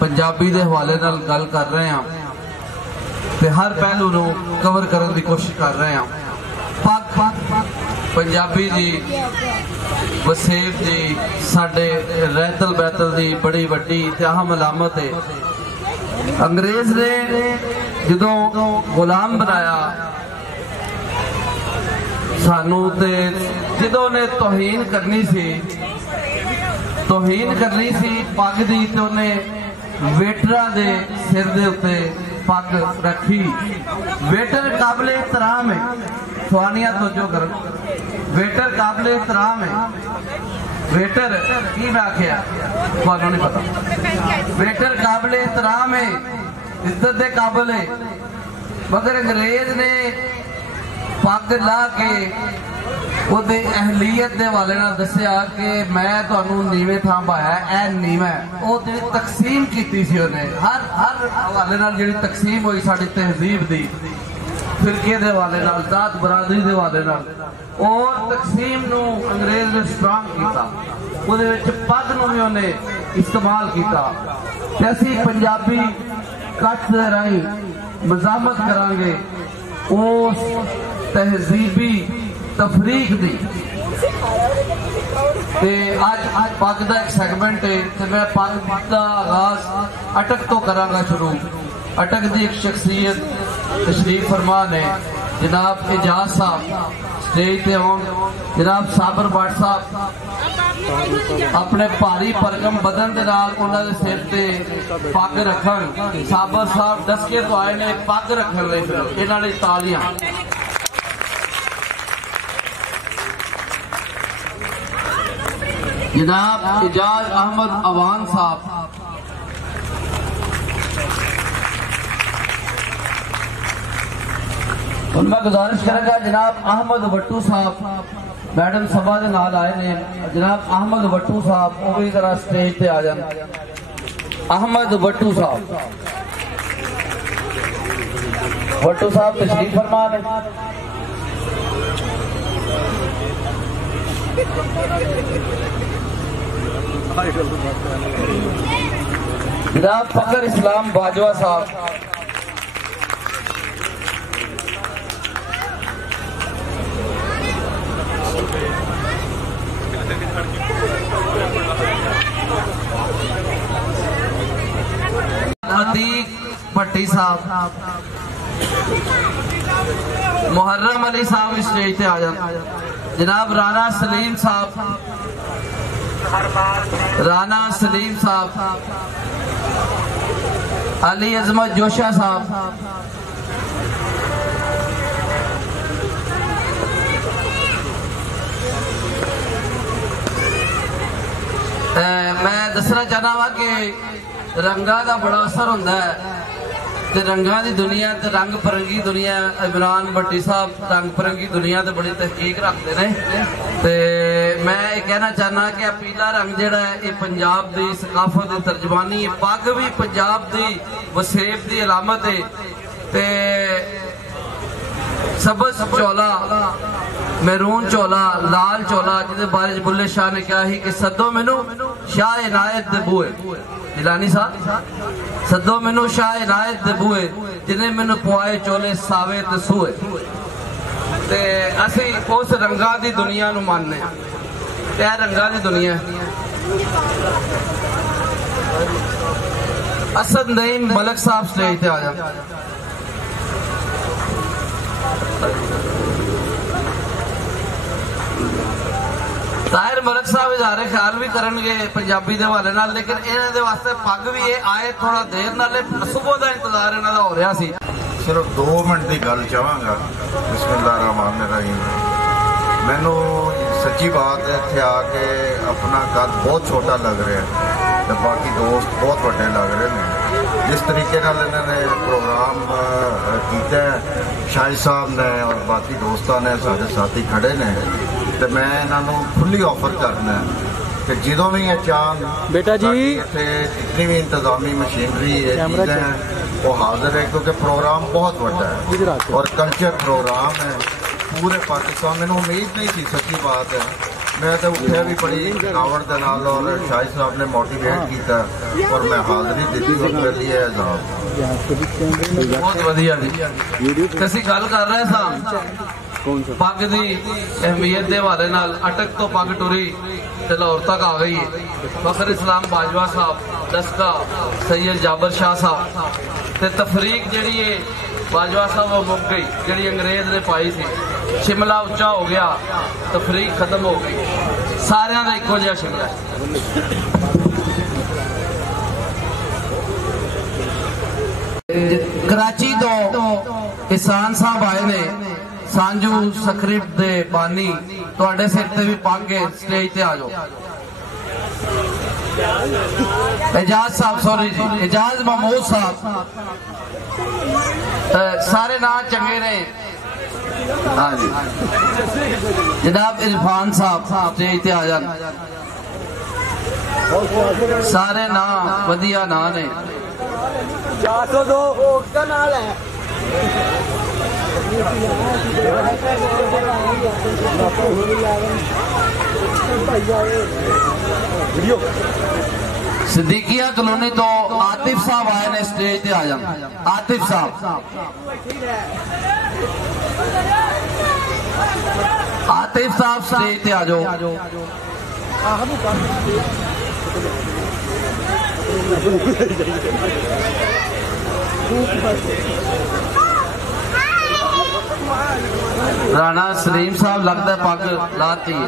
पंजाबी के हवाले नाल गल कर रहे हैं ते हर पहलू नूं कवर करने की कोशिश कर रहे हैं। पग पंजाबी जी वसेब जी साडे रहतल बैतल दी बड़ी वड्डी ते अहम अलामत है। अंग्रेज ने जदों गुलाम बनाया सानू ते जदों ने तौहीन करनी सी पग दी ते उन्हें वेटरां दे सिर दे उत्ते पग रखी। वेटर काबिले एहतराम है, स्वानिया तवज्जो कर, वेटर काबिले एहतराम है। वेटर की मैं आख्या तुहानू नहीं पता, वेटर काबिले एहतराम है, इज्जत दे काबिल है। मगर अंग्रेज ने पग ला के ਉਹਦੇ ਅਹਲੀਅਤ ਦੇ ਹਵਾਲੇ ਨਾਲ ਦੱਸਿਆ ਕਿ ਮੈਂ ਤੁਹਾਨੂੰ ਨੀਵੇਂ ਥਾਂ ਪਾਇਆ, ਇਹ ਨੀਵਾਂ। ਉਹ ਜਿਹੜੀ ਤਕਸੀਮ ਕੀਤੀ ਸੀ ਉਹਨੇ ਹਰ ਹਵਾਲੇ ਨਾਲ, ਜਿਹੜੀ ਤਕਸੀਮ ਹੋਈ ਸਾਡੀ ਤਹਿਜ਼ੀਬ ਦੀ ਫਿਰਕੇ ਦੇ ਹਵਾਲੇ ਨਾਲ, ਜ਼ਾਤ ਬਰਾਦਰੀ ਦੇ ਹਵਾਲੇ ਨਾਲ, ਉਹ ਤਕਸੀਮ ਨੂੰ ਅੰਗਰੇਜ਼ ਨੇ ਸਟਰੋਂਗ ਕੀਤਾ। ਉਹਦੇ ਵਿੱਚ ਪੱਗ ਨੂੰ ਵੀ ਉਹਨੇ ਇਸਤੇਮਾਲ ਕੀਤਾ। ਤੇ ਅਸੀਂ ਪੰਜਾਬੀ ਕੱਟ ਦੇ ਰਾਹੀਂ ਮਜ਼ਾਮਤ ਕਰਾਂਗੇ ਉਸ ਤਹਿਜ਼ੀਬੀ तफरीक दी। आज पग का एक सैगमेंट है तो मैं पग का आगाज अटक तो करांगा शुरू। अटक की एक शख्सियत तशरीफ फरमा ने जनाब एजाज साहब स्टेज पे आउन। जनाब साबर भट्ट साहब अपने भारी भरकम बदन के नाल उन्होंने सिर ते पग रखन। साबर साहब दस के तो आए ने पग रखन लई, फिर इन्हां लई तालियां। जनाब एजाज अहमद अवान साहब, और मैं गुजारिश करूंगा जनाब अहमद भट्टू साहब मैडम सभा के नाल आए ने। जनाब अहमद भट्टू साहब वो भी जरा स्टेज पे आ जाए। अहमद भट्टू साहब तशरीफ फरमा ने। जनाब फकर इस्लाम बाजवा साहब, अतीक भट्टी साहब, मुहर्रम अली साहब स्टेज पे आ जाए। जनाब राना सलीम साहब, अली अजमत जोशा साहब, मैं दसना चाहना वा कि रंगा का बड़ा असर होंदा है ते रंगा की दुनिया ते रंग परंगी दुनिया। इमरान भट्टी साहब रंग परंगी दुनिया ते बड़ी तहकीक रखते हैं। ते मैं ये कहना चाहना कि पीला रंग जिहड़ा है ये पंजाब की सकाफत की तर्जमानी है। पग भी पंजाब की वसेब की अलामत है। ते सबज चौला, मैरून चौला, लाल चौला, जिहदे बारे बुल्ले शाह ने कहा ही कि सदो मैनू शाह इनायत दे बूए। जिलानी साहब सदो मैनू शाह इनायत दे बूए, जिन्हें मैनू पुआए चोले सावे ते सूए। ते असी उस रंगा दी दुनिया नू मानने ते रंगा दी दुनिया। असद नईम मलक साहब स्टेज पे आ जा। ताहिर मलक साहब इजहारे ख्याल भी करेंगे पंजाबी के हवाले नाल, लेकिन इन्हां दे वास्ते पग भी ये आए थोड़ा देर नाले सुबह का इंतजार इन्हां दा हो रहा सी। सिर्फ 2 मिनट की गल चाहांगा। बिस्मिल्लाहिर्रहमानिर्रहीम। मैनू सच्ची बात है इत्थे आके अपना कद बहुत छोटा लग रहा है तो बाकी दोस्त बहुत बड़े लग रहे हैं। जिस तरीके नाल इन्होंने प्रोग्राम किया शाहिद साहब ने और बाकी दोस्तों ने सारे साथी खड़े ने, तो मैं इन्हों खुली ऑफर करना है कि जो भी ये चाहन बेटा जी इतने जितनी भी इंतजामी मशीनरी चीज़ें हैं वो हाजिर है, क्योंकि प्रोग्राम बहुत बड़ा है और कल्चर प्रोग्राम है पूरे पाकिस्तान में। उम्मीद नहीं थी, सच्ची बात है, मैं तो उठे भी बड़ी थकावट के नाल और शाहिद साहब ने मोटिवेट किया और मैं हाज़री दी और मेरे लिए बहुत वधिया जी। ਅਸੀਂ ਗੱਲ ਕਰ ਰਹੇ ਸਾਂ पग की अहमियत के हवाले नाल। अटक तो पग टुरी ते लाहौर तक आ गई है। फखर इस्लाम बाजवा साहब दस्का सैयद जाबर शाह साहब ते तफरीक जिहड़ी है बाजवा साहब वो मुक गई जिहड़ी अंग्रेज ने पाई सी। शिमला उच्चा हो गया, तफरीक खत्म हो गई, सारियां दा इक्को जिहा शिमला है। कराची तो किसान साहब आए ने सांजू स्क्रिप्ट दे बानी तुहाडे सिर ते भी पग के स्टेज ते आ जाओ। एजाज साहब सॉरी जी एजाज महमूद साहब सारे ना चंगे ने। हाँ जी जनाब इरफान साहब स्टेज ते आ जान। सारे ना वधिया ना ने। 402 का नाल है। सिद्दीकिया कॉलोनी तो आतिफ साहब आए ने स्टेज पे आ जाए। आतिफ साहब स्टेज पे आ जाओ। राणा सलीम साहब लगता है पग लाती है।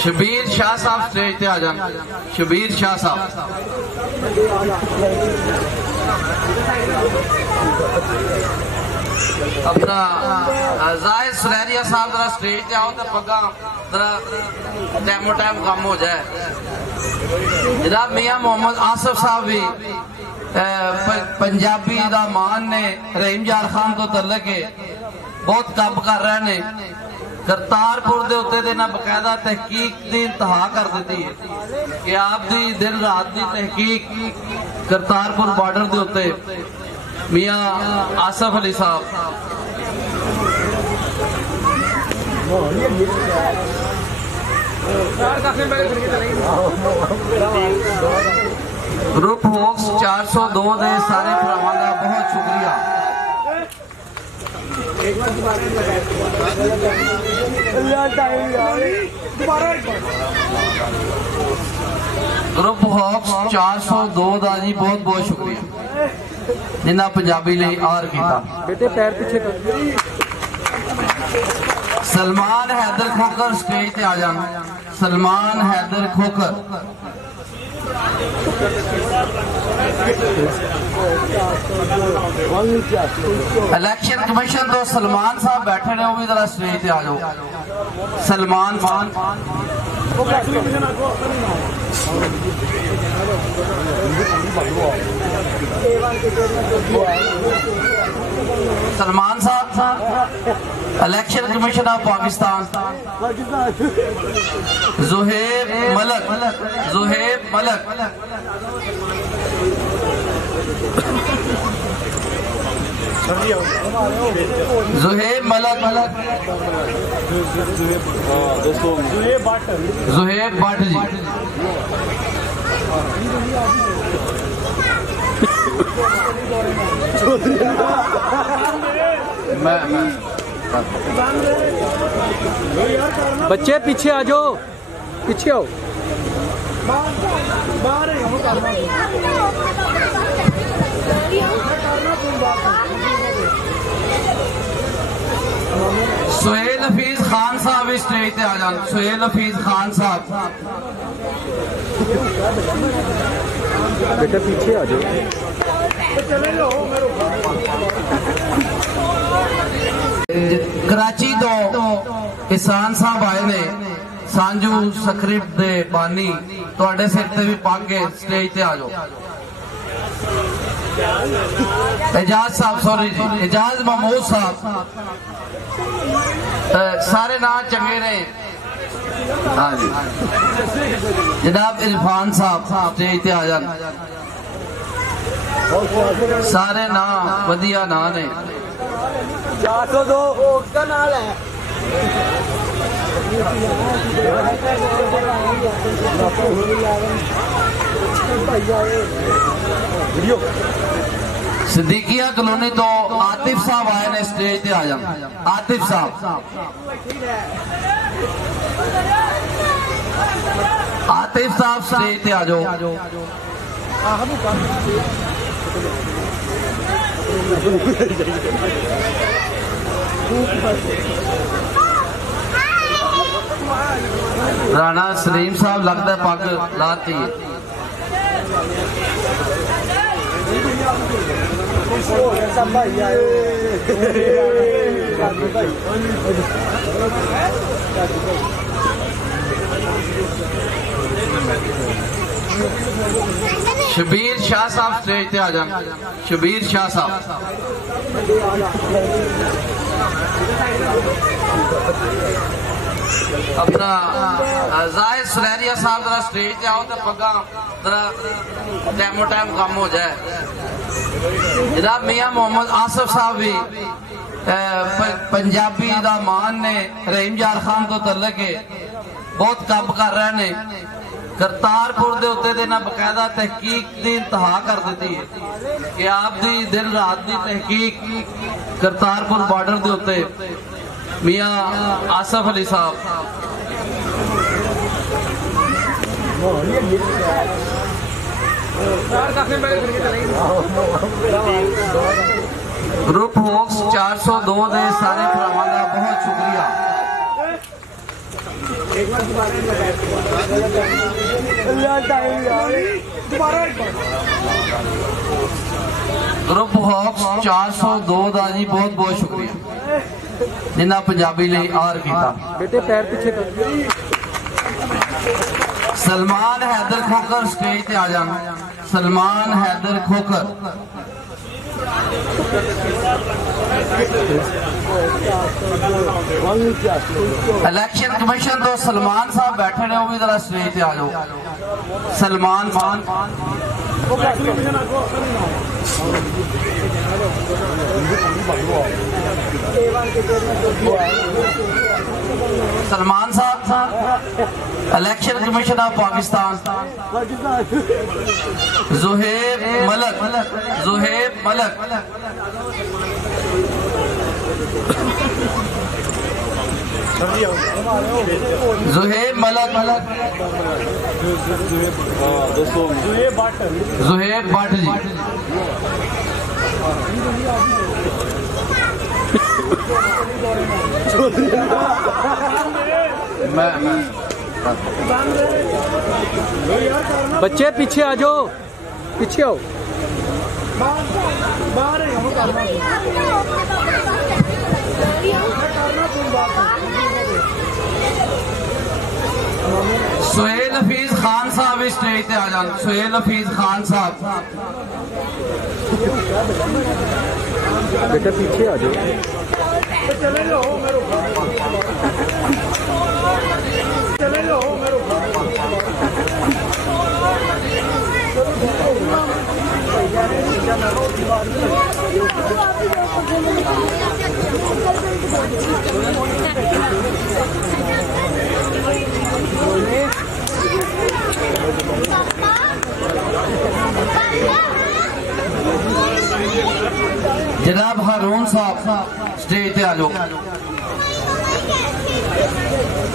शबीर शाह साहब स्टेज पे आ जाए। शबीर शाह साहब अपना जाहिद सलैरिया साहब जरा स्टेज पे आओ तो पगा जरा टाइमो टाइम कम हो जाए। जनाब मियां मोहम्मद आसिफ साहब भी पंजाबी दा मान ने रहीम यार खान तो तलक है बहुत कम कर रहे ने। करतारपुर दे उत्ते दे ना बकायदा तहकीक दी इंतहा कर दी है कि आप दी दिन रात की तहकीक करतारपुर बॉर्डर दे उत्ते मियां आसिफ अली साहब। ग्रुप हॉक्स 402 दे सारे भरावां दा बहुत शुक्रिया। ग्रुप हॉक्स 402 दा जी बहुत बहुत शुक्रिया जिन्ना पंजाबी लिए आर किया। बेटे पैर पीछे सलमान हैदर खोकर स्टेज पे आ जाना। सलमान हैदर खोकर इलेक्शन कमीशन तो सलमान साहब बैठे ने वो भी जरा स्टेज पे आ जाओ। सलमान खान सलमान साहब election commission of Pakistan. Zuhaib Malak Zuhaib Malak Zuhaib Malak Zuhaib Bhatt ji बच्चे पीछे आ जाओ, पीछे आओ। सुहेल हफीज खान साहब इस स्टेज पे आ जाए। सुहेल हफीज खान साहब बेटा पीछे आ जाओ। कराची तो किसान साहब आए ने सांजू स्क्रिप्ट दे बानी तुहाडे सिर ते भी पग के स्टेज ते आ जाओ। एजाज साहब सॉरी जी एजाज महमूद साहब सारे ना चंगे ने। हाँ जी जनाब इरफान साहब स्टेज ते आ जान। सारे ना वधिया ना ने 402 उसका नाल है। सिद्दीकिया कॉलोनी तो आतिफ साहब आए ने स्टेज ते आ जान। आतिफ साहब आतिफ साहब स्टेज ते आ जाओ। राणा सलीम साहब लगता है पग लाती है। शबीर शाह साहब स्टेज पे आ जाए। शबीर शाह साहब अपना जाहिर सुरैरिया साहब जरा स्टेज पे आओ तो पग्गा जरा टाइमो टाइम कम हो जाए। जनाब मियां मोहम्मद आसिफ साहब भी पंजाबी दा मान ने रहीम यार खान तो तलक है बहुत कम कर रहे ने। करतारपुर दे उत्ते दे ना बकायदा तहकीक दी इंतहा कर दी है कि आप दी दिन रात दी तहकीक करतारपुर बॉर्डर दे उत्ते मियां आसिफ अली साहब ग्रुप हॉक्स 402 दे सारे भरावां दा बहुत शुक्रिया। ग्रुप हॉक्स 402 दा जी बहुत बहुत शुक्रिया जिन्हें पंजाबी लिए और किया। बेटे पैर पीछे कर। सलमान हैदर खोकर स्टेज पे आ जाना। सलमान हैदर खोकर इलेक्शन कमीशन तो सलमान साहब बैठे ने वो भी जरा स्टेज पे आ जाओ। सलमान मान सलमान साहब election commission of Pakistan Zuhaib Malak Zuhaib Malak Zuhaib Malak Zuhaib Bhatt ji बच्चे पीछे आ जाओ, पीछे आओ। सुहेल हफीज खान साहब इस स्टेज पे आ जाओ। सुहेल हफीज खान साहब बेटा पीछे आ जाओ। चले लो जनाब हारून साहब स्टेज पे आ जाओ।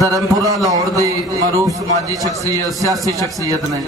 धर्मपुरा लाहौर की मरूफ समाजी शख्सियत सियासी शख्सियत ने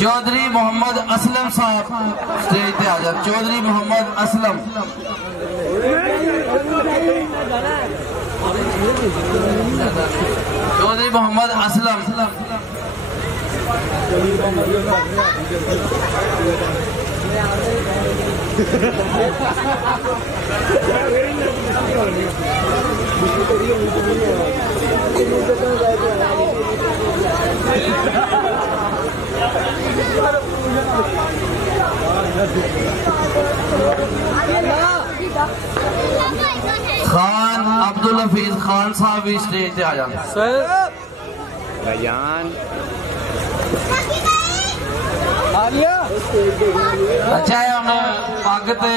चौधरी मोहम्मद असलम साहब स्टेज पे आ जाए। चौधरी मोहम्मद असलम चौधरी मोहम्मद असलम खान अब्दुल हफीज खान साहब भी स्टेज पे आ जान। अच्छा है हमें पग ते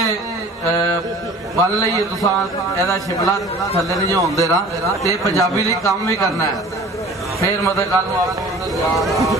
बन लीए तुसा एदा शिमला थले नहीं होन देना ते पंजाबी ली काम भी करना है फिर मतलब कल आपको